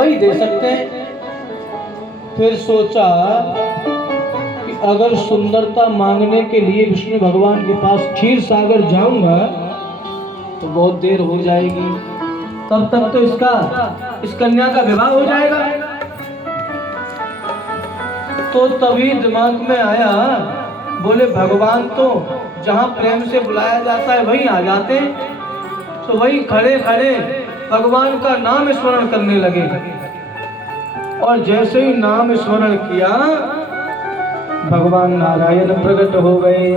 वही दे सकते हैं। फिर सोचा कि अगर सुंदरता मांगने के लिए विष्णु भगवान के पास क्षीर सागर जाऊंगा तो बहुत देर हो जाएगी, तब तक तो इस कन्या का विवाह हो जाएगा। तो तभी दिमाग में आया, बोले भगवान तो जहां प्रेम से बुलाया जाता है वहीं आ जाते हैं। तो वही खड़े खड़े भगवान का नाम स्मरण करने लगे। और जैसे ही नाम स्मरण किया भगवान नारायण प्रकट हो गए।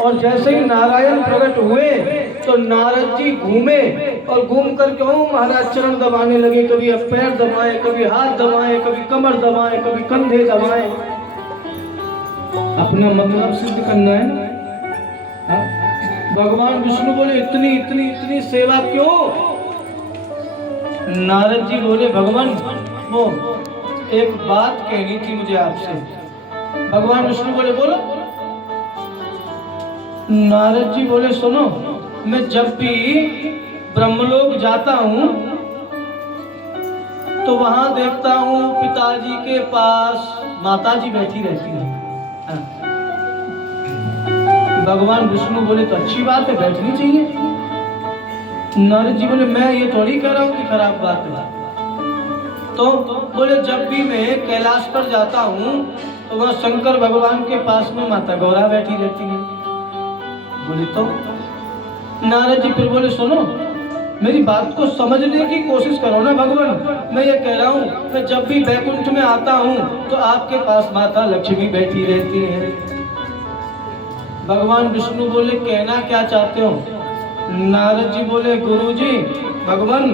और जैसे ही नारायण प्रकट हुए तो नारद जी घूमे और घूम कर क्यों महाराज चरण दबाने लगे। कभी पैर दबाए, कभी हाथ दबाए, कभी कमर दबाए, कभी कंधे दबाए। अपना मतलब सिद्ध करना है। भगवान विष्णु बोले इतनी इतनी इतनी सेवा क्यों। नारद जी बोले भगवान वो एक बात कहनी थी मुझे आपसे। भगवान विष्णु बोले बोलो। नारद जी बोले सुनो, मैं जब भी ब्रह्मलोक जाता हूं तो वहां देखता हूं पिताजी के पास माताजी बैठी रहती है। भगवान विष्णु बोले तो अच्छी बात है, बैठनी चाहिए। नारद जी बोले मैं ये थोड़ी कह रहा हूं कि खराब बात है। तो बोले जब भी मैं कैलाश पर जाता हूं तो वहां शंकर भगवान के पास में माता गौरा बैठी रहती है। बोले तो नारद जी फिर बोले सुनो, मेरी बात को समझने की कोशिश करो ना भगवान। मैं ये कह रहा हूँ मैं जब भी बैकुंठ में आता हूँ तो आपके पास माता लक्ष्मी बैठी रहती है। भगवान विष्णु बोले कहना क्या चाहते हो। नारद जी बोले गुरुजी भगवान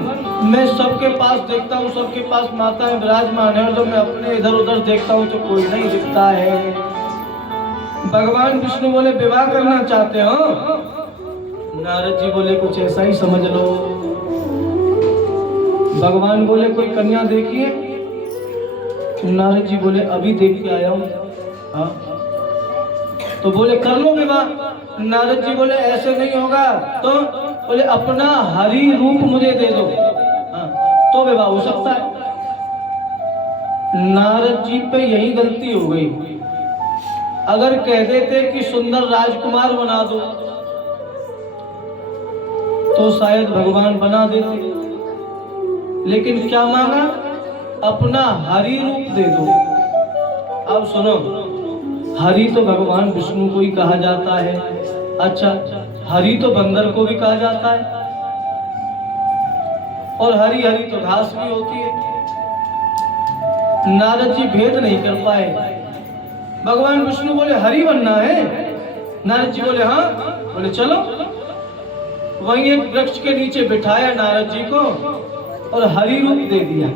मैं सबके पास देखता हूँ, सबके पास माताएं विराजमान है, तो मैं अपने इधर उधर देखता हूँ तो कोई नहीं दिखता है। भगवान विष्णु बोले विवाह करना चाहते हो। नारद जी बोले कुछ ऐसा ही समझ लो। भगवान बोले कोई कन्या देखिए। नारद जी बोले अभी देख के आया हूँ। हाँ तो बोले कर लो विवाह। नारद जी बोले ऐसे नहीं होगा। तो बोले अपना हरि रूप मुझे दे दो। हाँ तो विवाह हो सकता है। नारद जी पे यही गलती हो गई। अगर कह देते कि सुंदर राजकुमार बना दो तो शायद भगवान बना देते, लेकिन क्या मांगा, अपना हरि रूप दे दो। अब सुनो, हरि तो भगवान विष्णु को ही कहा जाता है। अच्छा हरि तो बंदर को भी कहा जाता है, और हरी हरी तो घास भी होती है। नारद जी भेद नहीं कर पाए। भगवान विष्णु बोले हरि बनना है। नारद जी बोले हाँ। बोले चलो। वहीं एक वृक्ष के नीचे बिठाया नारद जी को और हरि रूप दे दिया।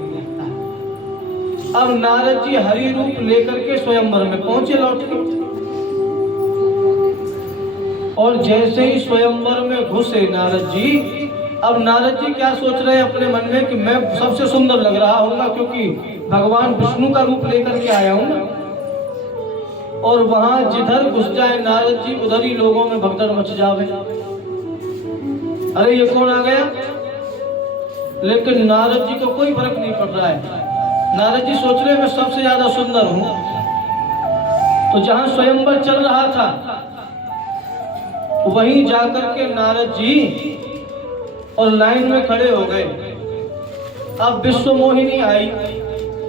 अब नारद जी हरि रूप लेकर के स्वयंवर में पहुंचे लौट के। और जैसे ही स्वयंवर में घुसे नारद जी, अब नारद जी क्या सोच रहे हैं अपने मन में कि मैं सबसे सुंदर लग रहा हूँगा क्योंकि भगवान विष्णु का रूप लेकर के आया हूँ। और वहां जिधर घुस जाए नारद जी उधर ही लोगों में भगदड़ मच जावे। अरे ये कौन आ गया। लेकिन नारद जी को कोई फर्क नहीं पड़ रहा है। नारद जी सोच रहे मैं सबसे ज्यादा सुंदर हूं। तो जहां स्वयंवर चल रहा था वहीं जाकर के नारद जी और लाइन में खड़े हो गए। अब विश्व मोहिनी आई,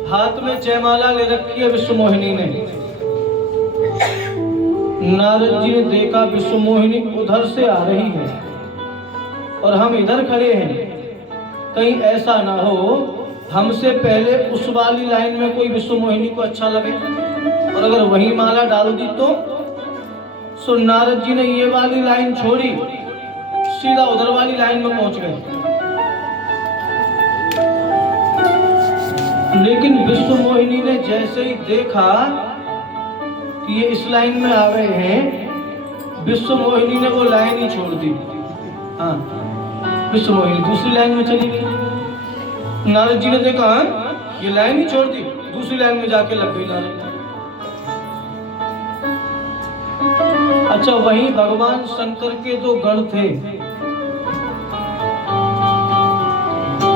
हाथ में जयमाला ले रखी है विश्व मोहिनी ने। नारद जी ने देखा विश्व मोहिनी उधर से आ रही है और हम इधर खड़े हैं, कहीं ऐसा ना हो हमसे पहले उस वाली लाइन में कोई विश्व मोहिनी को अच्छा लगे और अगर वही माला डाल दी तो। सो नारद जी ने ये वाली लाइन छोड़ी, सीधा उधर वाली लाइन में पहुंच गए। लेकिन विश्व मोहिनी ने जैसे ही देखा कि ये इस लाइन में आ गए हैं, विश्व मोहिनी ने वो लाइन ही छोड़ दी। हाँ विश्व मोहिनी दूसरी लाइन में चली गई। नारद जी ने देखा हाँ ये लाइन ही छोड़ दी, दूसरी लाइन में जाके लग गई नारद। अच्छा वहीं भगवान शंकर के दो गण थे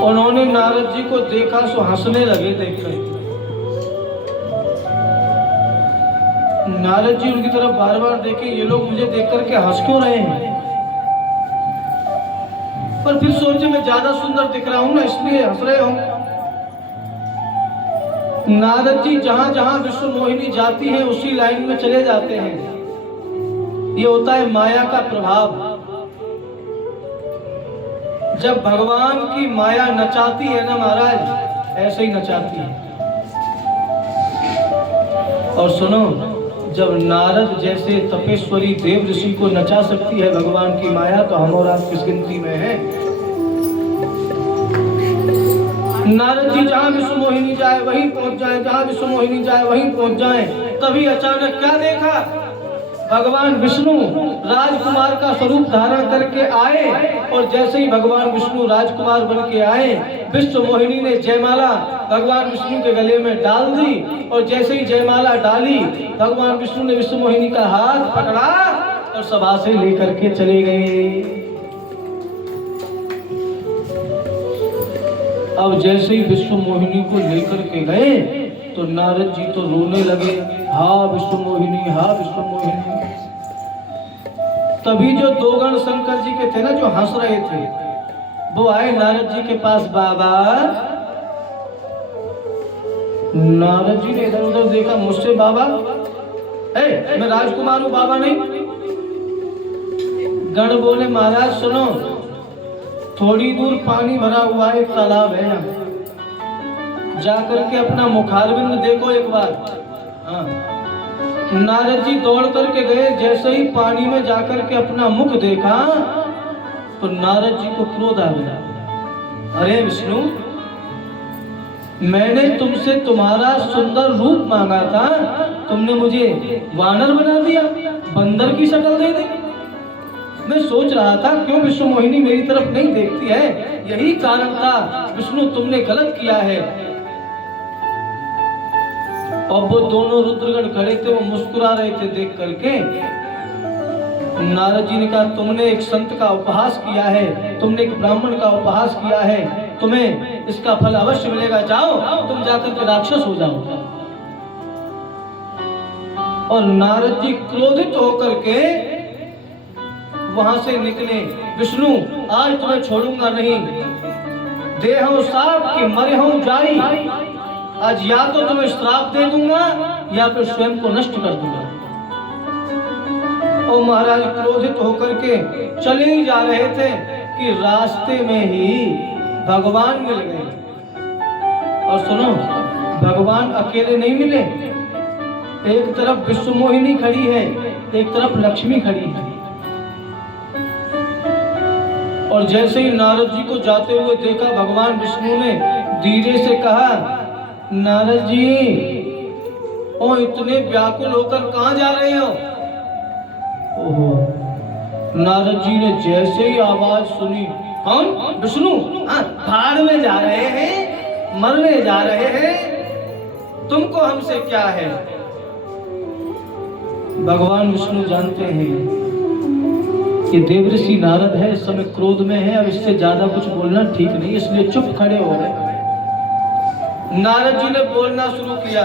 उन्होंने नारद जी को देखा सो हंसने लगे देखकर। नारद जी उनकी तरफ बार बार देखे, ये लोग मुझे देख करके हंस क्यों रहे हैं? पर फिर सोचे मैं ज्यादा सुंदर दिख रहा हूं ना, इसलिए हंस रहे होंगे। नारद जी जहां जहां विश्व मोहिनी जाती है उसी लाइन में चले जाते हैं। ये होता है माया का प्रभाव। जब भगवान की माया नचाती है ना महाराज, ऐसे ही नचाती है। और सुनो, जब नारद जैसे तपेश्वरी देव ऋषि को नचा सकती है भगवान की माया, तो हम और आप किस गिनती में हैं? नारद जी जहां विश्व मोहिनी जाए वहीं पहुंच जाए, जहां विश्व मोहिनी जाए वहीं पहुंच जाए। तभी अचानक क्या देखा? भगवान विष्णु राजकुमार का स्वरूप धारण करके आए। और जैसे ही भगवान विष्णु राजकुमार बन के आए, विश्व मोहिनी ने जयमाला भगवान विष्णु के गले में डाल दी। और जैसे ही जयमाला डाली, भगवान विष्णु ने विश्व मोहिनी का हाथ पकड़ा और सभा से लेकर के चले गए। अब जैसे ही विश्व मोहिनी को लेकर के गए तो नारद जी तो रोने लगे, हा विश्व मोहिनी, हा विश्व मोहिनी। तभी जो दो गण शंकर जी के थे ना, जो हंस रहे थे, वो आए नारद जी के पास। बाबा, नारद जी ने इधर उधर देखा, मुझसे बाबा? मैं राजकुमार हूं, बाबा नहीं। गण बोले, महाराज सुनो, थोड़ी दूर पानी भरा हुआ एक तालाब है, यहाँ जाकर के अपना मुखारविंद देखो एक बार। हाँ। नारद जी दौड़ करके गए। जैसे ही पानी में जाकर के अपना मुख देखा तो नारद जी को क्रोध आ गया। अरे विष्णु, मैंने तुमसे तुम्हारा सुंदर रूप मांगा था, तुमने मुझे वानर बना दिया, बंदर की शक्ल दे दी। मैं सोच रहा था क्यों विश्व मोहिनी मेरी तरफ नहीं देखती है, यही कारण था विष्णु, तुमने गलत किया है। और वो दोनों रुद्रगण खड़े थे, वो मुस्कुरा रहे थे देख करके। नारद जी ने कहा, तुमने एक संत का उपहास किया है, तुमने एक ब्राह्मण का उपहास किया है, तुम्हें इसका फल अवश्य मिलेगा। जाओ, तुम जाकर के राक्षस हो जाओ। और नारद जी क्रोधित होकर के वहां से निकले। विष्णु, आज तुम्हें छोड़ूंगा नहीं, देहों साप की मरे हूं जाई। आज या तो तुम्हें श्राप दे दूंगा या फिर स्वयं को नष्ट कर दूंगा। और महाराज क्रोधित होकर के चले ही जा रहे थे कि रास्ते में ही भगवान मिल गए। और सुनो, भगवान अकेले नहीं मिले। एक तरफ विश्व मोहिनी खड़ी है, एक तरफ लक्ष्मी खड़ी है। और जैसे ही नारद जी को जाते हुए देखा, भगवान विष्णु ने धीरे से कहा, नारद जी, ओ इतने व्याकुल होकर कहां जा रहे हो? ओहो, नारद जी ने जैसे ही आवाज सुनी, कौन? विष्णु। हाँ, भाड़ में जा रहे हैं, मरने जा रहे हैं, तुमको हमसे क्या है? भगवान विष्णु जानते हैं कि देवऋषि नारद है, इस समय क्रोध में है, अब इससे ज्यादा कुछ बोलना ठीक नहीं, इसलिए चुप खड़े हो गए। नारद जी ने बोलना शुरू किया,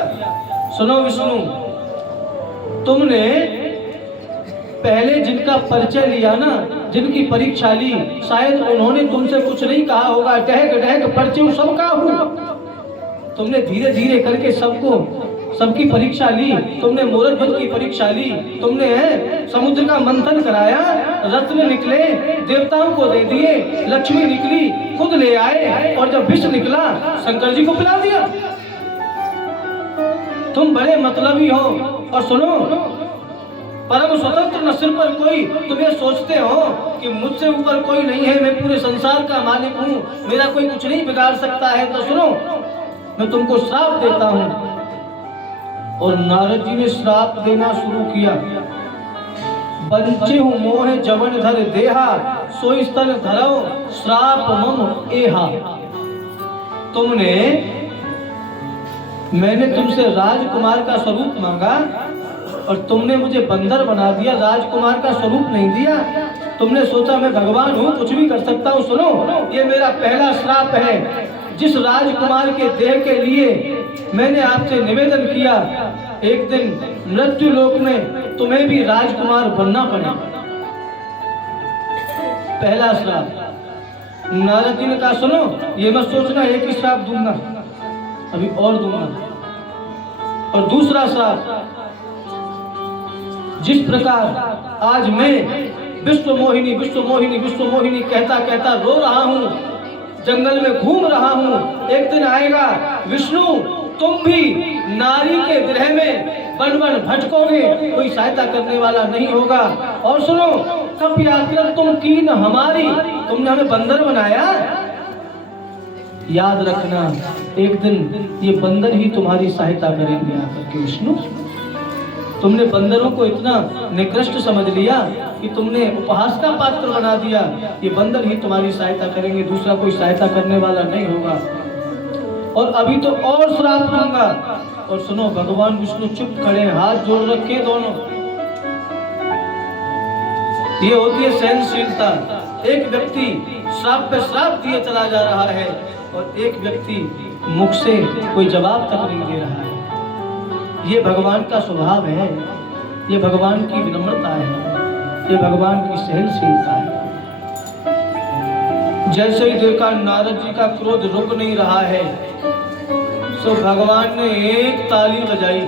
सुनो विष्णु, तुमने पहले जिनका परिचय लिया ना, जिनकी परीक्षा ली, शायद उन्होंने तुमसे कुछ नहीं कहा होगा। टहक टहक परिचय सबका हूं। तुमने धीरे धीरे करके सबकी परीक्षा ली। तुमने मूर्धवत की परीक्षा ली, तुमने समुद्र का मंथन कराया, रत्न निकले, देवताओं को दे दिए, लक्ष्मी निकली, खुद ले आए, और जब विष निकला शंकर जी को पिला दिया। तुम बड़े मतलबी हो। और सुनो, परम स्वतंत्र न सिर पर कोई। तुम ये सोचते हो कि मुझसे ऊपर कोई नहीं है, मैं पूरे संसार का मालिक हूँ, मेरा कोई कुछ नहीं बिगाड़ सकता है। तो सुनो, मैं तुमको श्राप देता हूँ। और नारद जी ने श्राप देना शुरू किया। बंचे हूँ मोह जवन धर देहा, सोई स्तन धरो श्राप मम एहा। मैंने तुमसे राजकुमार का स्वरूप मांगा और तुमने मुझे बंदर बना दिया, राजकुमार का स्वरूप नहीं दिया। तुमने सोचा मैं भगवान हूँ, कुछ भी कर सकता हूँ। सुनो, ये मेरा पहला श्राप है। जिस राजकुमार के देह के लिए मैंने आपसे निवेदन किया, एक दिन मृत्यु लोक में तुम्हें भी राजकुमार बनना पड़ेगा। पहला श्राप। नारद जी ने कहा सुनो, ये मत सोचना एक ही श्राप दूंगा, अभी और दूंगा। और दूसरा श्राप, जिस प्रकार आज मैं विश्व मोहिनी विश्व मोहिनी विश्व मोहिनी कहता कहता रो रहा हूँ, जंगल में घूम रहा हूँ, एक दिन आएगा विष्णु तुम भी नारी के विरह में वन वन भटकोगे, कोई सहायता करने वाला नहीं होगा। और सुनो, कब यात्रा तुम कीन हमारी, तुमने हमें बंदर बनाया, याद रखना एक दिन ये बंदर ही तुम्हारी सहायता करेंगे आकर के। विष्णु, तुमने बंदरों को इतना निकृष्ट समझ लिया कि तुमने उपहास का पात्र बना दिया, ये बंदर ही तुम्हारी सहायता करेंगे, दूसरा कोई सहायता करने वाला नहीं होगा। और अभी तो और श्राप दूंगा। और सुनो, भगवान विष्णु चुप खड़े, हाथ जोड़ रखे दोनों। ये होती है सहनशीलता। एक व्यक्ति श्राप पे श्राप दिए चला जा रहा है और एक व्यक्ति मुख से कोई जवाब तक नहीं दे रहा है। ये भगवान का स्वभाव है, ये भगवान की विनम्रता है, ये भगवान की सहनशीलता है। जैसे ही देखा नारद जी का क्रोध रुक नहीं रहा है, तो भगवान ने एक ताली बजाई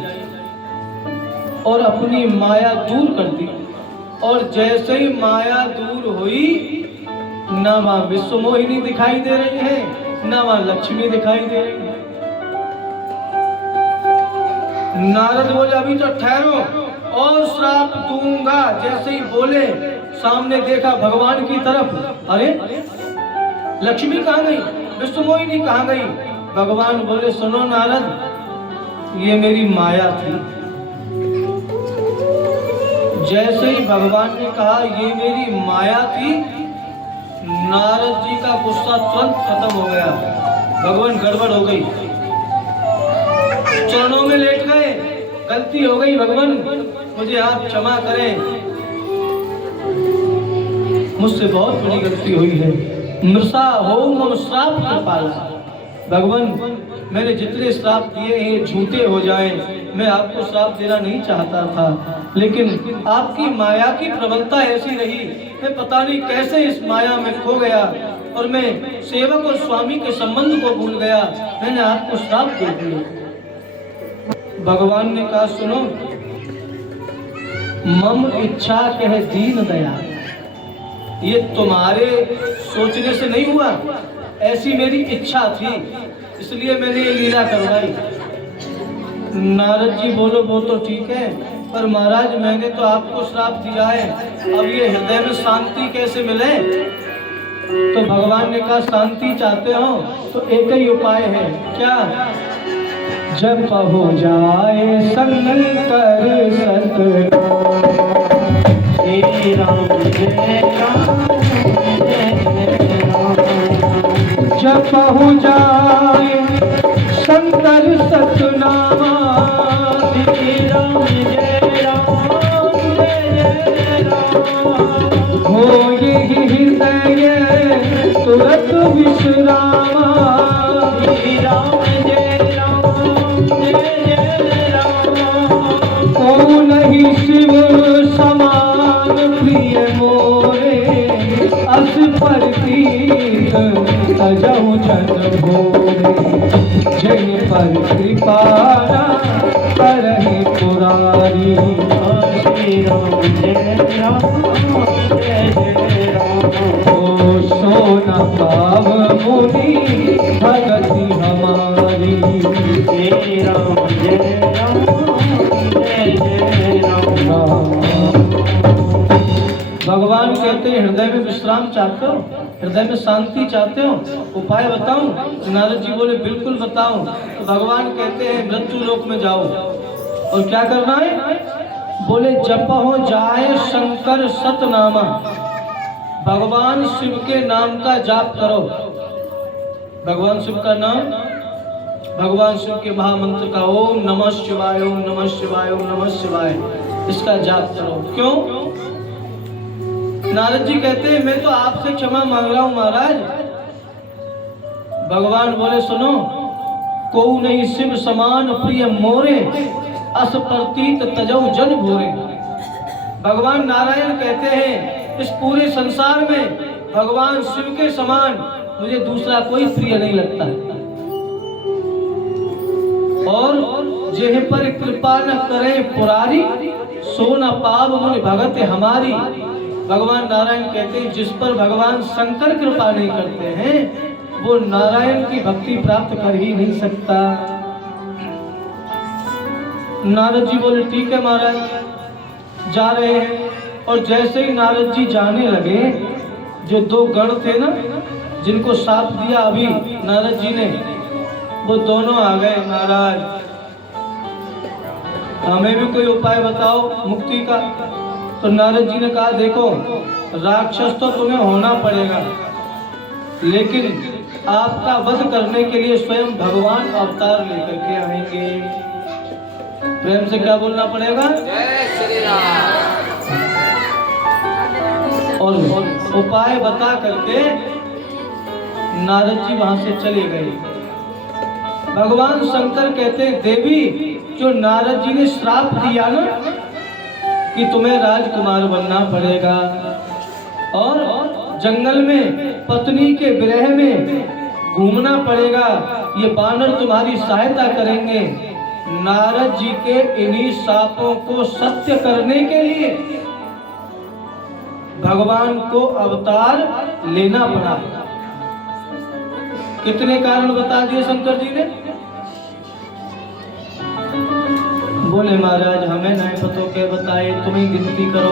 और अपनी माया दूर कर दी। और जैसे ही माया दूर हुई, ना मां विश्व मोहिनी दिखाई दे रही है, ना मां लक्ष्मी दिखाई दे रही है। नारद बोले अभी तो ठहरो, और श्राप दूंगा। जैसे ही बोले, सामने देखा भगवान की तरफ, अरे लक्ष्मी कहाँ गई, विश्व मोहिनी कहाँ गई। भगवान बोले सुनो नारद, ये मेरी माया थी। जैसे ही भगवान ने कहा ये मेरी माया थी, नारद जी का गुस्सा तुरंत खत्म हो गया। भगवान गड़बड़ हो गई, चरणों में लेट गए, गलती हो गई भगवान, मुझे आप क्षमा करें, मुझसे बहुत बड़ी गलती हुई है। मृषा हो मम श्राप कृपाला। भगवान, मैंने जितने श्राप दिए हैं झूठे हो जाएं। मैं आपको श्राप देना नहीं चाहता था, लेकिन आपकी माया की प्रबलता ऐसी रही, मैं पता नहीं कैसे इस माया में खो गया और मैं सेवक और स्वामी के संबंध को भूल गया, मैंने आपको श्राप दे दिया। भगवान ने कहा सुनो, मम इच्छा कह दीन दया, ये तुम्हारे सोचने से नहीं हुआ, ऐसी मेरी इच्छा थी, इसलिए मैंने ये लीला करवाई। नारद जी बोलो वो तो ठीक है, पर महाराज मैंने तो आपको श्राप दिया है, अब ये हृदय में शांति कैसे मिले। तो भगवान ने कहा शांति चाहते हो तो एक ही उपाय है। क्या? जब हो जाए शंकर सत राम जय राम, जब हो जाए शंकर सतनामा, राम जय राम जय राम, हो ये हृदय तुरंत विश्रामा, राम जय राम जय राम, को नहीं शिव समान प्रिय मोरे, अस पर तीर तजहु जन भोरे, जय पर कृपा करहि पुरारी, श्री राम जय राम जय राम, ओ सोना पाव मुनि भगति हमारी, श्री राम जय राम जय राम। भगवान कहते हैं हृदय में विश्राम चाहते हो, हृदय में शांति चाहते हो, उपाय बताऊं? नारद जी बोले बिल्कुल बताऊं। तो भगवान कहते हैं मृत्यु लोक में जाओ और क्या करना है? बोले जपो जाए शंकर सतनामा, भगवान शिव के नाम का जाप करो। भगवान शिव का नाम, भगवान शिव के महामंत्र का ओम नमः शिवाय, ओम नमः शिवाय, ओम नमः शिवाय, इसका जाप करो। क्यों? नारद जी कहते हैं मैं तो आपसे क्षमा मांग रहा हूं महाराज। भगवान बोले सुनो, को नहीं शिव समान प्रिय मोरे, अस प्रतीत तजौ जन भोरे। भगवान नारायण कहते हैं इस पूरे संसार में भगवान शिव के समान मुझे दूसरा कोई प्रिय नहीं लगता। और जेह पर कृपा न करे पुरारी, सो न पाव मुनि भगत हमारी। भगवान नारायण कहते हैं जिस पर भगवान शंकर कृपा नहीं करते हैं वो नारायण की भक्ति प्राप्त कर ही नहीं सकता। नारद जी बोले ठीक है महाराज, जा रहे हैं। और जैसे ही नारद जी जाने लगे, जो दो गण थे ना जिनको साप दिया अभी नारद जी ने, वो दोनों आ गए महाराज हमें भी कोई उपाय बताओ मुक्ति का। तो नारद जी ने कहा देखो राक्षस तो तुम्हें होना पड़ेगा, लेकिन आपका वध करने के लिए स्वयं भगवान अवतार लेकर के आएंगे। प्रेम से क्या बोलना पड़ेगा? जय श्री राम। और उपाय बता करके नारद जी वहां से चले गए। भगवान शंकर कहते हैं देवी, जो नारद जी ने श्राप दिया ना कि तुम्हें राजकुमार बनना पड़ेगा और जंगल में पत्नी के विरह में घूमना पड़ेगा, ये बानर तुम्हारी सहायता करेंगे। नारद जी के इन्हीं शापों को सत्य करने के लिए भगवान को अवतार लेना पड़ा। कितने कारण बता दिए शंकर जी ने? बोले महाराज हमें नहीं पता क्या बताए, तुम्हें गिनती करो।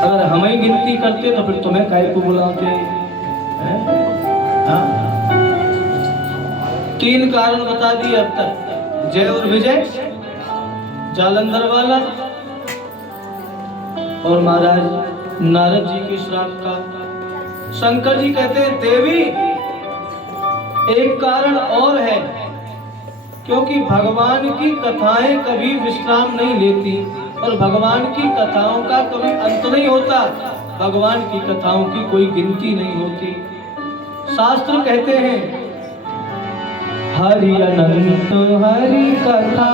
अगर हमें गिनती करते तो फिर तुम्हें काहे को बुलाते? हाँ? 3 कारण बता दिए अब तक, जय और विजय, जालंधर वाला और महाराज नारद जी के श्राप का। शंकर जी कहते हैं देवी एक कारण और है, क्योंकि भगवान की कथाएं कभी विश्राम नहीं लेती और भगवान की कथाओं का कभी अंत नहीं होता। भगवान की कथाओं की कोई गिनती नहीं होती। शास्त्र कहते हैं हरि अनंत हरि कथा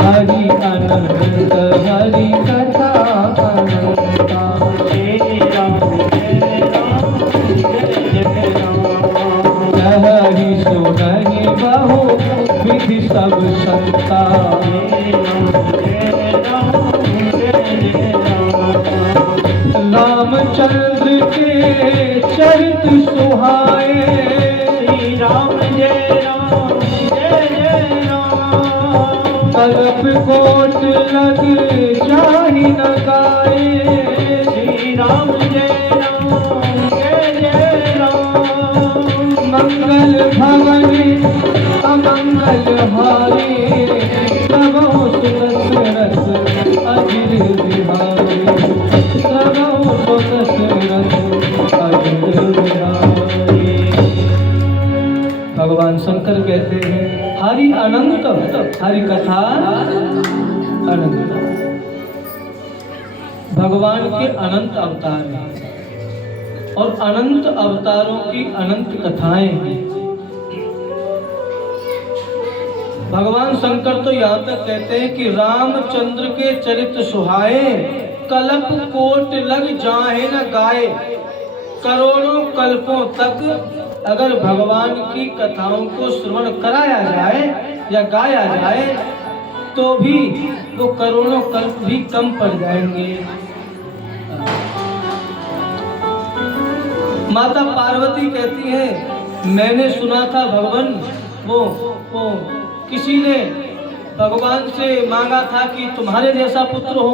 हरि अनंत हरि कथा हरि सुनहि बहु विधि सब संता रामचंद्र के चरित सुहाए। श्री राम जय राम जय जय राम। कल्प कोट लग जाहि न गाए। श्री राम जय राम जय जय राम। मंगल भवन अमंगल हारे। प्रभु सुरस अजिर बिहारी। भगवान शंकर कहते हैं हरि अनंत, हरि कथा अनंत। भगवान के अनंत अवतार हैं और अनंत अवतारों की अनंत कथाएं हैं। भगवान शंकर तो यहाँ तक कहते हैं कि रामचंद्र के चरित्र सुहाए। कल्प कोट लग जाहे न गाए। करोड़ों कल्पों तक अगर भगवान की कथाओं को श्रवण कराया जाए या गाया जाए तो भी वो करोड़ों कल्प भी कम पड़ जाएंगे। माता पार्वती कहती है मैंने सुना था भगवान वो किसी ने भगवान से मांगा था कि तुम्हारे जैसा पुत्र हो।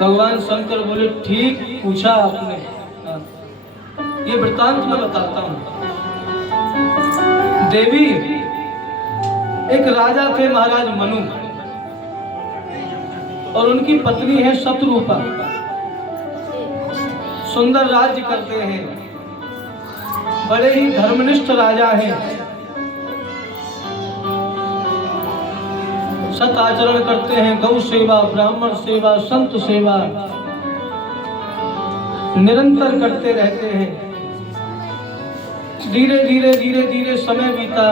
भगवान शंकर बोले ठीक पूछा आपने। ये वृत्तांत मैं बताता हूं। देवी एक राजा थे महाराज मनु और उनकी पत्नी है शत्रुपा। सुंदर राज्य करते हैं, बड़े ही धर्मनिष्ठ राजा हैं। सत आचरण करते हैं, गौ सेवा, ब्राह्मण सेवा, संत सेवा निरंतर करते रहते हैं। धीरे धीरे धीरे धीरे समय बीता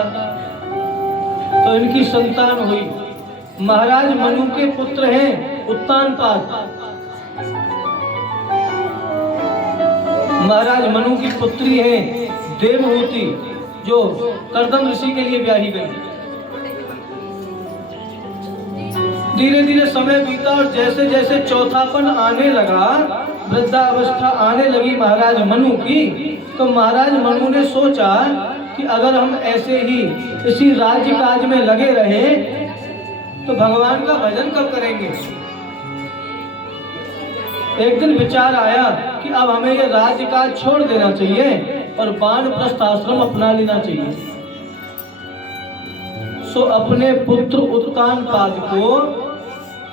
तो इनकी संतान हुई। महाराज मनु के पुत्र हैं उत्तानपाद। महाराज मनु की पुत्री है देवहूति, जो कर्दम ऋषि के लिए ब्याही गई। धीरे धीरे समय बीता और जैसे जैसे चौथापन आने लगा, वृद्धावस्था आने लगी महाराज मनु की, तो महाराज मनु ने सोचा कि अगर हम ऐसे ही इसी राज्य काज में लगे रहे तो भगवान का भजन कब करेंगे। एक दिन विचार आया कि अब हमें ये राज्य काज छोड़ देना चाहिए और वानप्रस्थ आश्रम अपना लेना चाहिए। सो अपने पुत्र उत्तानपाद को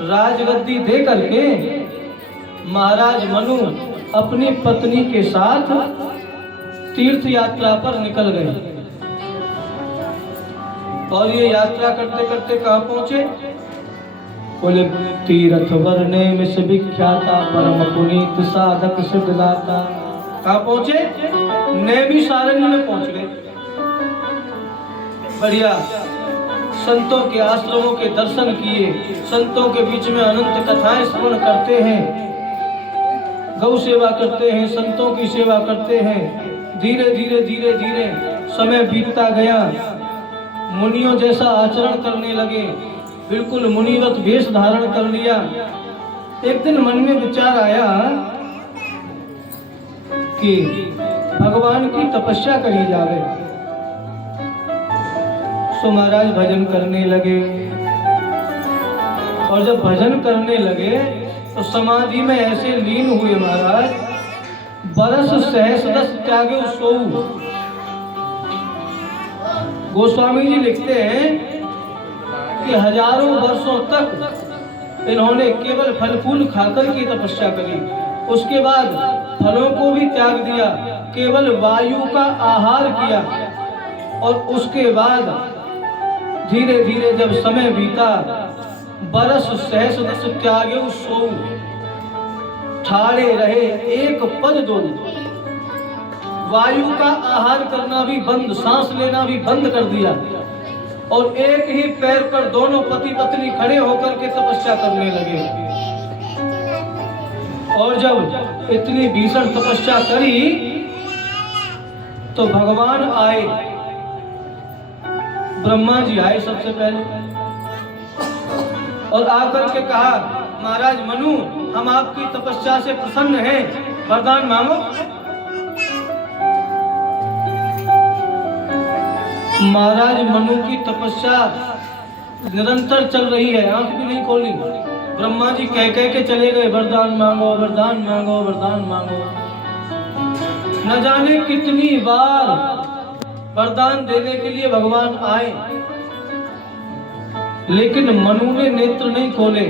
राजगद्दी दे करके महाराज मनु अपनी पत्नी के साथ तीर्थ यात्रा पर निकल गए। और ये यात्रा करते करते कहाँ पहुंचे? बोले तीर्थ वर्णे विश्व विख्याता परम पुनीत साधक सिद्धदाता। कहाँ पहुंचे? नैमिषारण्य में पहुंच गए। बढ़िया, संतों के आश्रमों के दर्शन किए, संतों के बीच में अनंत कथाएं श्रवण करते हैं, गौ सेवा करते हैं, संतों की सेवा करते हैं। धीरे धीरे धीरे धीरे समय बीतता गया। मुनियों जैसा आचरण करने लगे, बिल्कुल मुनिवत वेश धारण कर लिया। एक दिन मन में विचार आया कि भगवान की तपस्या करी जावे। सो महाराज भजन करने लगे और जब भजन करने लगे तो समाधि में ऐसे लीन हुए महाराज, बरस सहस्रदस त्यागे सोऊ। गोस्वामी जी लिखते हैं कि हजारों वर्षों तक इन्होंने केवल फल फूल खाकर की तपस्या करी। उसके बाद फलों को भी त्याग दिया, केवल वायु का आहार किया। और उसके बाद धीरे धीरे जब समय बीता, बरस सहस्रदस त्यागे सोऊ, ठाड़े रहे एक पद दो। वायु का आहार करना भी बंद, सांस लेना भी बंद कर दिया और एक ही पैर पर दोनों पति पत्नी खड़े होकर के तपस्या करने लगे। और जब इतनी भीषण तपस्या करी तो भगवान आए, ब्रह्मा जी आए सबसे पहले और आकर के कहा, महाराज मनु, हम आपकी तपस्या से प्रसन्न हैं, वरदान मांगो। महाराज मनु की तपस्या निरंतर चल रही है, आंख भी नहीं खोली। ब्रह्मा जी कह कह के चले गए, वरदान मांगो, वरदान मांगो, वरदान मांगो। न जाने कितनी बार वरदान देने के लिए भगवान आए, लेकिन मनु ने नेत्र नहीं खोले।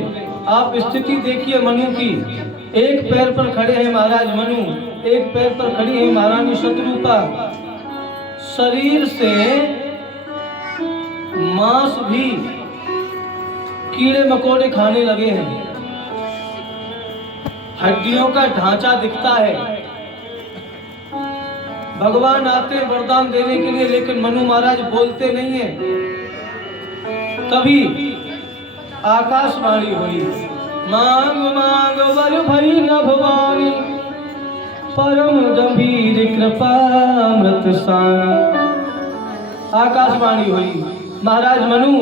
आप स्थिति देखिए मनु की, एक पैर पर खड़े हैं महाराज मनु, एक पैर पर खड़ी है महारानी शत्रुपा। शरीर से मांस भी कीड़े मकोड़े खाने लगे हैं, हड्डियों का ढांचा दिखता है। भगवान आते वरदान देने के लिए, लेकिन मनु महाराज बोलते नहीं है। तभी आकाशवाणी हुई, मांग मांग वर भई न भवानी, परम गंभीर कृपा मृत सानी। आकाशवाणी हुई, महाराज मनु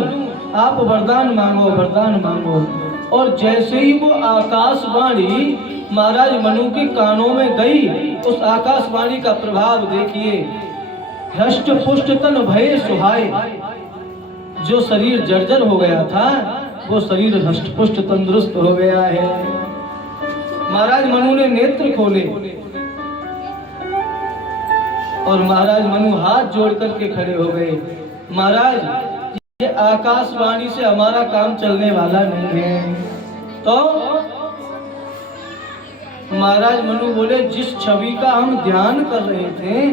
आप वरदान मांगो, वरदान मांगो। और जैसे ही वो आकाशवाणी महाराज मनु के कानों में गई, उस आकाशवाणी का प्रभाव देखिए। हष्ट पुष्ट तन भय सुहाए, जो शरीर जर्जर हो गया था वो शरीर हष्ट पुष्ट तंदुरुस्त हो गया है। महाराज मनु ने नेत्र खोले और महाराज मनु हाथ जोड़ करके खड़े हो गए। महाराज, ये आकाशवाणी से हमारा काम चलने वाला नहीं है। तो महाराज मनु बोले, जिस छवि का हम ध्यान कर रहे थे,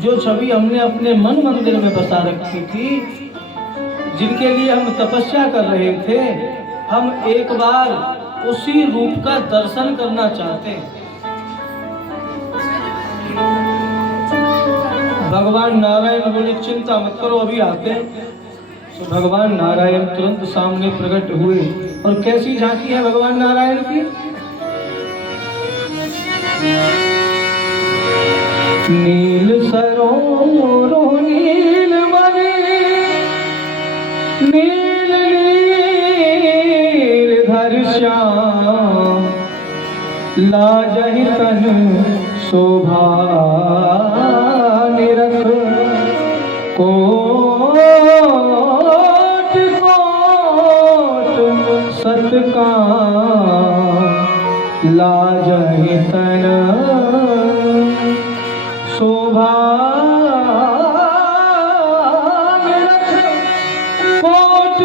जो छवि हमने अपने मन मंदिर में बसा रखी थी, जिनके लिए हम तपस्या कर रहे थे, हम एक बार उसी रूप का दर्शन करना चाहते हैं। भगवान नारायण बोले चिंता मत करो, अभी आते हैं। तो भगवान नारायण तुरंत सामने प्रकट हुए। और कैसी झांकी है भगवान नारायण की? नील सरोवर नील मणि, नील नीर श्याम, लाजहि तन शोभा निरख, कोट कोट सतकाम, लाजहि तन शोभा निरख, कोट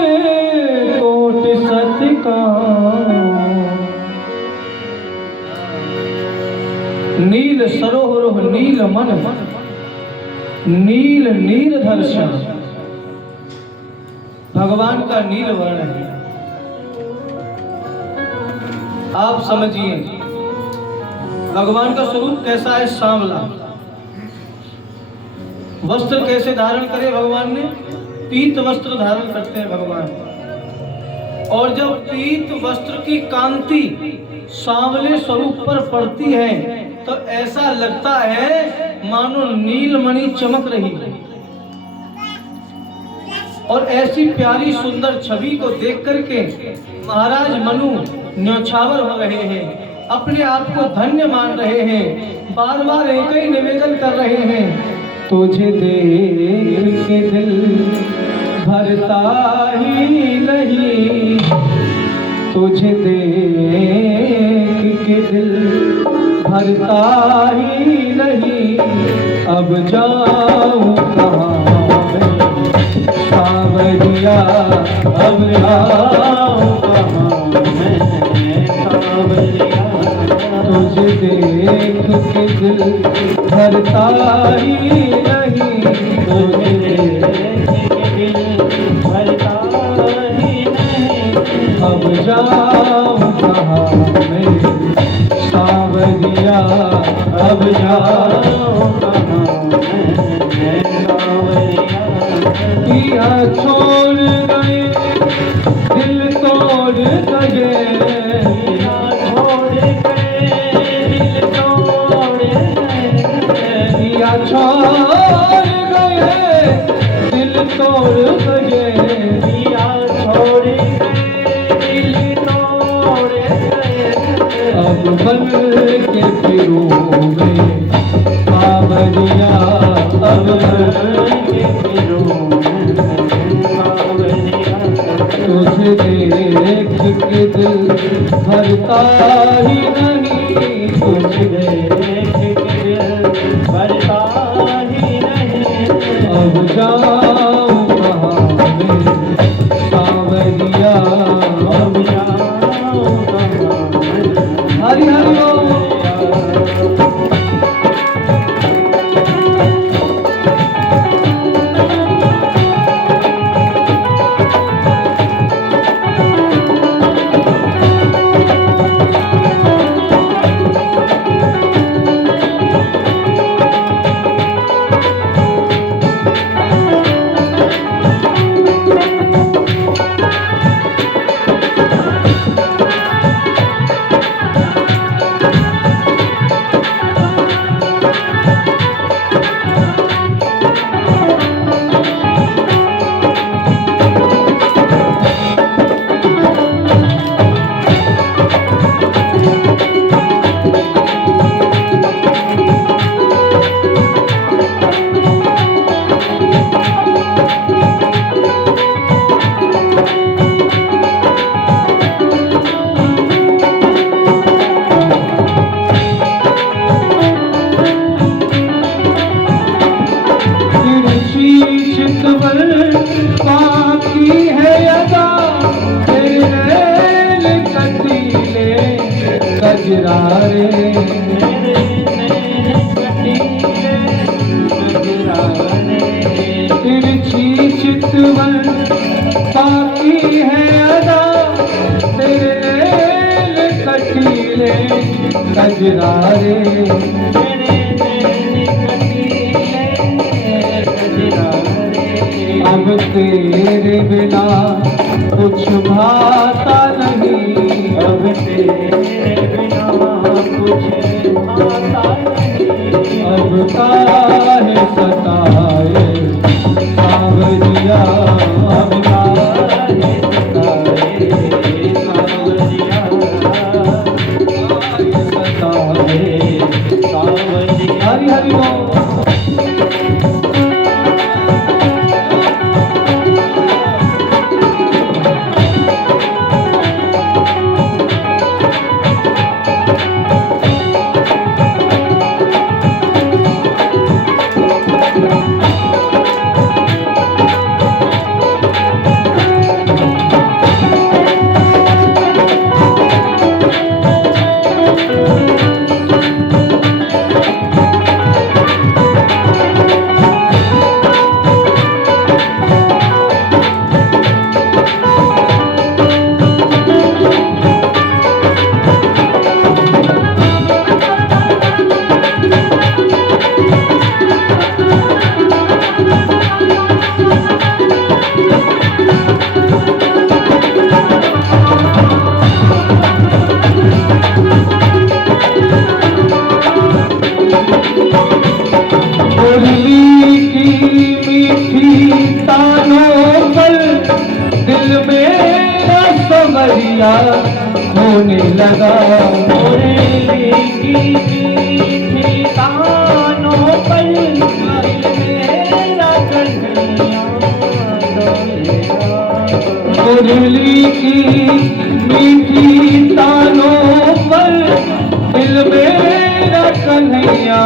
कोट सतकाम। नील सरोवर नील मन, नील नीरधर श्याम। भगवान का नील वर्ण है। आप समझिए भगवान का स्वरूप कैसा है, सांवला। वस्त्र कैसे धारण करे भगवान ने? पीत वस्त्र धारण करते हैं भगवान। और जब पीत वस्त्र की कांति सांवले स्वरूप पर पड़ती है तो ऐसा लगता है मानो नीलमणि चमक रही है। और ऐसी प्यारी सुंदर छवि को देख करके महाराज मनु न्यौछावर हो रहे हैं, अपने आप को धन्य मान रहे हैं, बार बार एक ही निवेदन कर रहे हैं, तुझे देख के दिल भरता ही नहीं, तुझे देख के दिल भरता ही नहीं, अब जाऊं कहाँ मैं सावरिया, अब जाऊं कहाँ मैं सावरिया, तुझे देख के दिल भरता ही नहीं, तुझे देख के दिल भरता ही नहीं, अब जाऊं कहाँ मैं सावरिया, अब जाऊं कहाँ मैं सावरिया। किया छोड़ गए दिल तोड़ गए, किया छोड़ गए दिल तोड़ गए, किया छोड़ गए दिल तोड़ गए, किया छोड़ गए दिल तोड़ गए, अब बन के फिरूंगे सावरिया, अब बन के फिरूंगे सावरिया, तुझे देख के दिल भरता ही नहीं, तुझे देख के दिल भरता ही नहीं, अब जाऊं कहाँ मैं सावरिया, अब जाऊं कहाँ मैं। हरि हरि तिरछी चितवन कजरा रे, तेरे कजरा रे। अब तेरे बिना कुछ भाता नहीं, अब तेरे बिना कुछ भाता नहीं। अब काहे सताए सावरिया, अब काहे सताए सावरिया, काहे सताए सावरिया। हरि हरि बोल। होने लगा मुरली की मीठी तानों पर, मेरा कन्हैया डोलेगा। मुरली की मीठी तानों पर दिल मेरा कन्हैया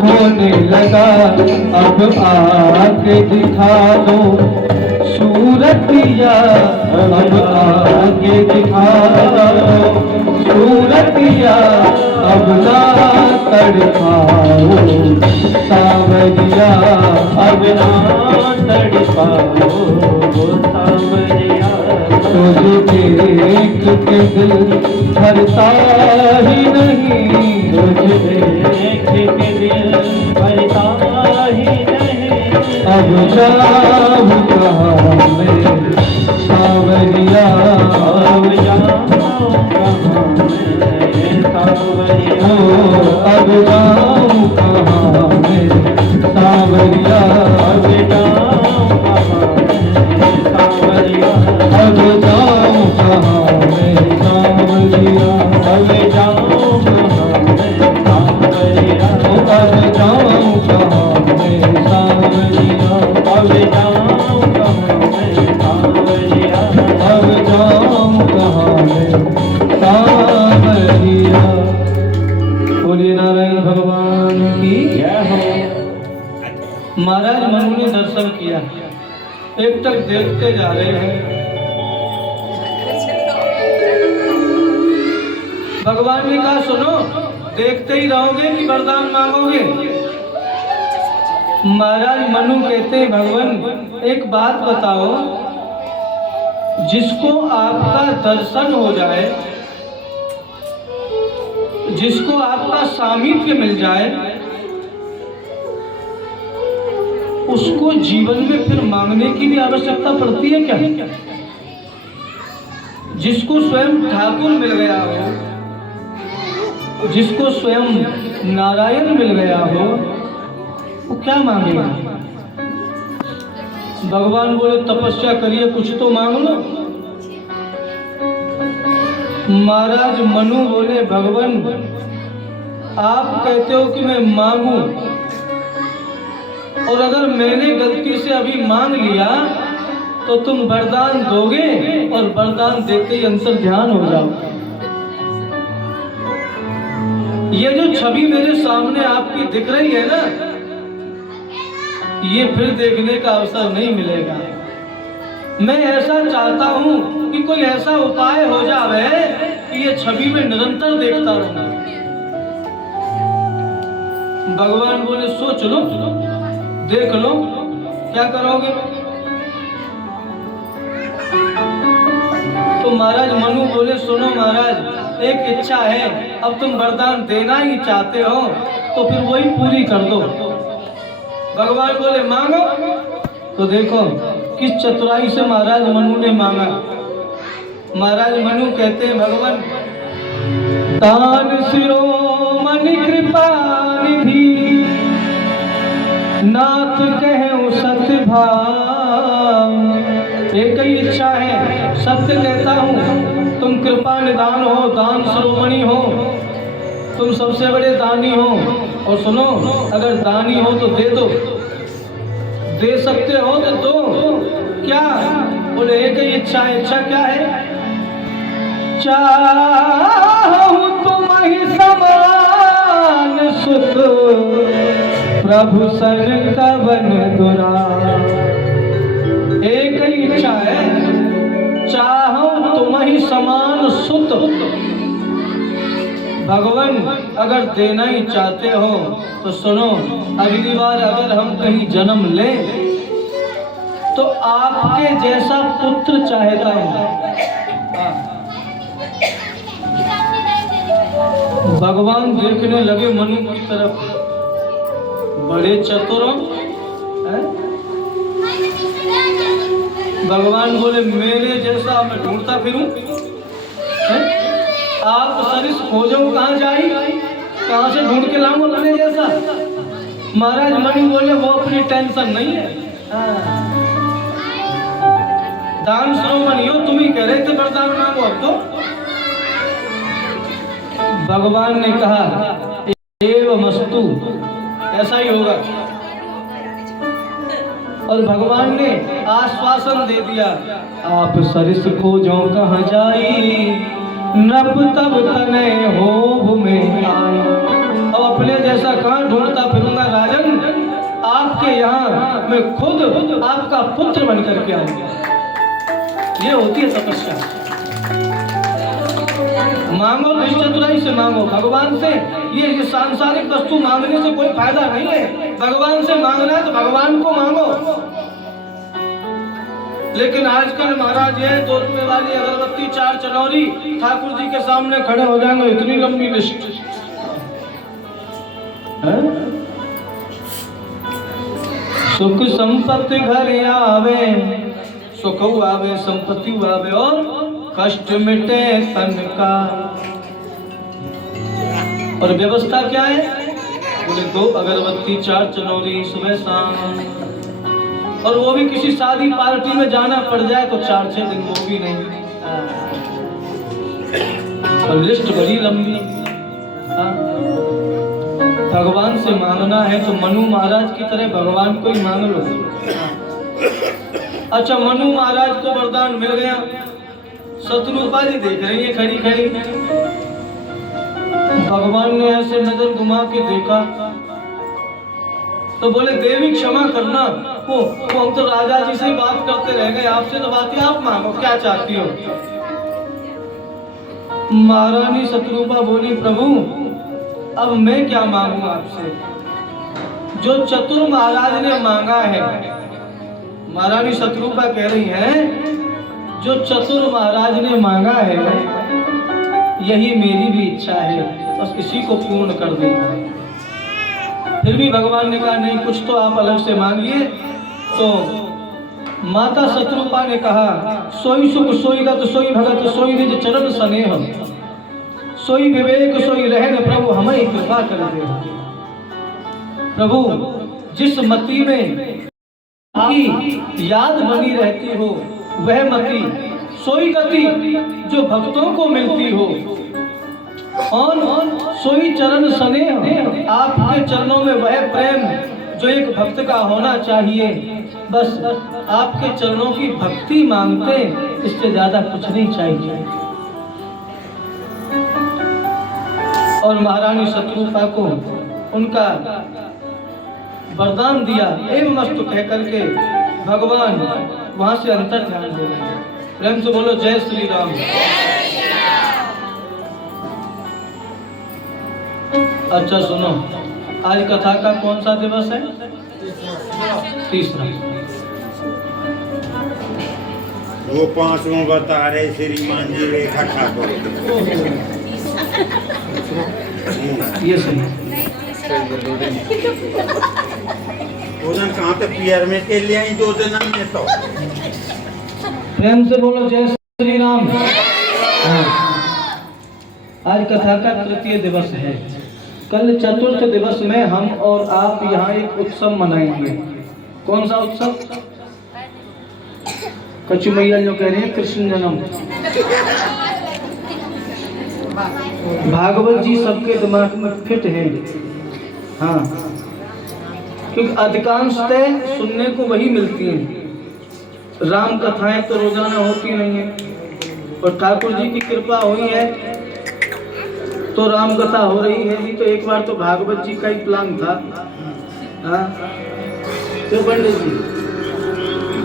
होने लगा। अब आके दिखा दो सूरतिया, अब आके दिखा दो सूरतिया, अब ना तड़पाओ सावरिया, अब ना तड़पाओ सावरिया। तुझे देख के दिल भरता ही नहीं, तुझे देख के दिल भरता ही नहीं। अब जाऊँ कहाँ मैं सावरिया, अब जाऊँ कहाँ मैं सावरिया, अब जाऊँ कहाँ मैं सावरिया, अब जाऊँ कहाँ मैं सावरिया, अब जाऊँ कहाँ मैं सावरिया, अब जाऊँ कहाँ मैं सावरिया, अब जाऊँ कहाँ मैं सावरिया, अब जाऊँ कहाँ मैं सावरिया, अब जाऊँ कहाँ मैं सावरिया। बोलिए नारायण भगवान की जय हो। महाराज मनु ने दर्शन किया, एक तक देखते जा रहे हैं। भगवान ने कहा सुनो, देखते ही रहोगे कि वरदान मांगोगे? महाराज मनु कहते हैं भगवान एक बात बताओ, जिसको आपका दर्शन हो जाए, जिसको आपका सामीप्य मिल जाए, उसको जीवन में फिर मांगने की भी आवश्यकता पड़ती है क्या? जिसको स्वयं ठाकुर मिल गया हो, जिसको स्वयं नारायण मिल गया हो, वो क्या मांगेगा? भगवान बोले तपस्या करिए, कुछ तो मांग लो। महाराज मनु बोले भगवान आप कहते हो कि मैं मांगू, और अगर मैंने गलती से अभी मांग लिया तो तुम वरदान दोगे और वरदान देते ही अंतर ध्यान हो जाओ। ये जो छवि मेरे सामने आपकी दिख रही है ना, ये फिर देखने का अवसर नहीं मिलेगा। मैं ऐसा चाहता हूं कि कोई ऐसा उपाय हो जावे कि ये छवि में निरंतर देखता रहूं। भगवान बोले सोच लो, देख लो क्या करोगे। तो महाराज मनु बोले सुनो महाराज, एक इच्छा है, अब तुम वरदान देना ही चाहते हो तो फिर वही पूरी कर दो। भगवान बोले मांगो। तो देखो किस चतुराई से महाराज मनु ने मांगा। महाराज मनु कहते हैं भगवान, दान शिरोमणि कृपा निधि, नाथ कहे सत्य भाव। एक ही इच्छा है, सत्य कहता हूँ, तुम कृपा निदान हो, दान शिरोमणि हो, तुम सबसे बड़े दानी हो। और सुनो, अगर दानी हो तो दे दो, दे सकते हो तो दो। क्या? बोले एक ही इच्छा है। इच्छा क्या है? चाहूं तुम्हि समान सुत, प्रभु सन कवन दुरान। एक ही इच्छा है, चाहूं तुम्हि समान सुत। भगवान अगर देना ही चाहते हो तो सुनो, अगली बार अगर हम कहीं जन्म लें तो आपके जैसा पुत्र चाहता हूं। भगवान देखने लगे मनु की तरफ, बड़े चतुर हो। भगवान बोले मेरे जैसा मैं ढूंढता फिरूं? आप सरिस खोजो कहाँ जाई, कहाँ से ढूंढ के लाऊं अपने जैसा? महाराज मनु बोले वो अपनी टेंशन नहीं है। दान शिरोमणि हो, तुम ही कह रहे थे वरदान मांगो, अब तो भगवान ने कहा एवमस्तु, ऐसा ही होगा। और भगवान ने आश्वासन दे दिया, आप सरिस खोजो कहाँ जाई, नभ तब तने होभ में आई। अब अपने जैसा कहाँ ढूंढता फिरूंगा राजन, आपके यहाँ मैं खुद आपका पुत्र बन करके आऊंगा। ये होती है तपस्या। मांगो तो इस चतुराई से मांगो, भगवान से। ये सांसारिक वस्तु मांगने से कोई फायदा नहीं है। भगवान से मांगना है तो भगवान को मांगो। लेकिन आजकल महाराज ये 2 रुपए वाली अगरबत्ती, 4 चनौरी ठाकुर जी के सामने खड़े हो जाएंगे, इतनी लंबी लिस्ट। सुख संपत्ति घर आवे, सुख आवे, संपत्ति आवे और कष्ट मिटे तन का। और व्यवस्था क्या है? बोले 2 अगरबत्ती, 4 चनौरी सुबह शाम। और वो भी किसी शादी पार्टी में जाना पड़ जाए तो 4-6 दिन वो भी नहीं। और लिस्ट बड़ी लंबी। भगवान से मांगना है तो मनु महाराज की तरह भगवान को ही मांग लो। अच्छा, मनु महाराज को वरदान मिल गया। शत्रुपा जी देख रही है खड़ी खड़ी। भगवान ने ऐसे नजर घुमा के देखा तो बोले देवी क्षमा करना, वो हम तो राजा जी से ही बात करते रह गए, आपसे तो बात ही, आप मांगो क्या चाहती हो। महारानी शत्रुपा बोली प्रभु अब मैं क्या मांगू आपसे, जो चतुर महाराज ने मांगा है। महारानी शत्रुपा कह रही है जो चतुर महाराज ने मांगा है यही मेरी भी इच्छा है, बस इसी को पूर्ण कर देना। फिर भी भगवान ने कहा नहीं, कुछ तो आप अलग से मांगिए। तो माता शत्रुपा ने कहा सोई सुख सोई गत सोई भगत सोई निज चरण स्नेह, सोई विवेक सोई रहन प्रभु हमें कृपा कर दे। प्रभु जिस मति में आपकी याद बनी रहती हो वह मति, सोई गति जो भक्तों को मिलती हो, और सोई चरण स्नेह आपके चरणों में वह प्रेम जो एक भक्त का होना चाहिए। बस आपके चरणों की भक्ति मांगते, इससे ज्यादा कुछ नहीं चाहिए। और महारानी शत्रुपा को उनका वरदान दिया एवं मस्तु कह करके भगवान वहां से अंतर ध्यान हो गए। प्रेम से बोलो जय श्री राम। अच्छा सुनो, आज कथा का कौन सा दिवस है? तीसरा। वो पांचों बता रहे श्रीमान जी रेखा ठाकुर। ये सही। वो दिन कहाँ पे पियर में के लिए आई 2 दिन में तो प्रेम से बोलो जय श्री राम। हाँ। आज कथा का तृतीय दिवस है। कल चतुर्थ दिवस में हम और आप यहाँ एक उत्सव मनाएंगे। कौन सा उत्सव? कच्ची मैया जो कह रही है कृष्ण जन्म। भागवत जी सबके दिमाग में फिट है। हाँ, क्योंकि अधिकांशतः सुनने को वही मिलती हैं। राम कथाएं तो रोजाना होती नहीं है, और ठाकुर जी की कृपा हुई है तो राम कथा हो रही है। नहीं तो एक बार तो भागवत जी का ही प्लान था। हाँ, तो पंडित जी,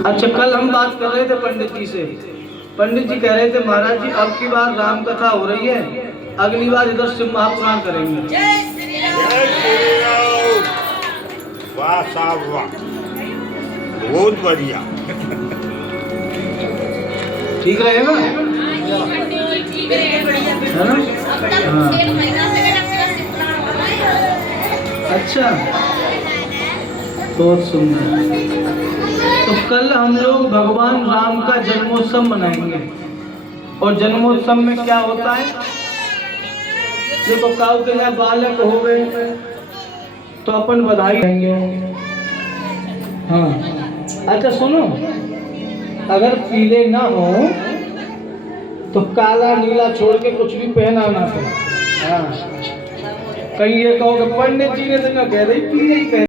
अच्छा कल हम बात कर रहे थे पंडित जी से। पंडित जी कह रहे थे महाराज जी अब की बार राम कथा हो रही है, अगली बार इधर शिव महापुराण करेंगे। वाह साहब वाह, बहुत बढ़िया। ठीक रहेगा है ना? हाँ। अच्छा, बहुत सुंदर। तो कल हम लोग भगवान राम का जन्मोत्सव मनाएंगे। और जन्मोत्सव में क्या होता है? देखो काऊ के यहाँ बालक हो गए तो अपन बधाई देंगे। हाँ, अच्छा सुनो, अगर पीले ना हो तो काला नीला छोड़ के कुछ भी पहना ना हो। हाँ, कहीं ये कहो कि पंडित जी ने तो कह रही पीले ही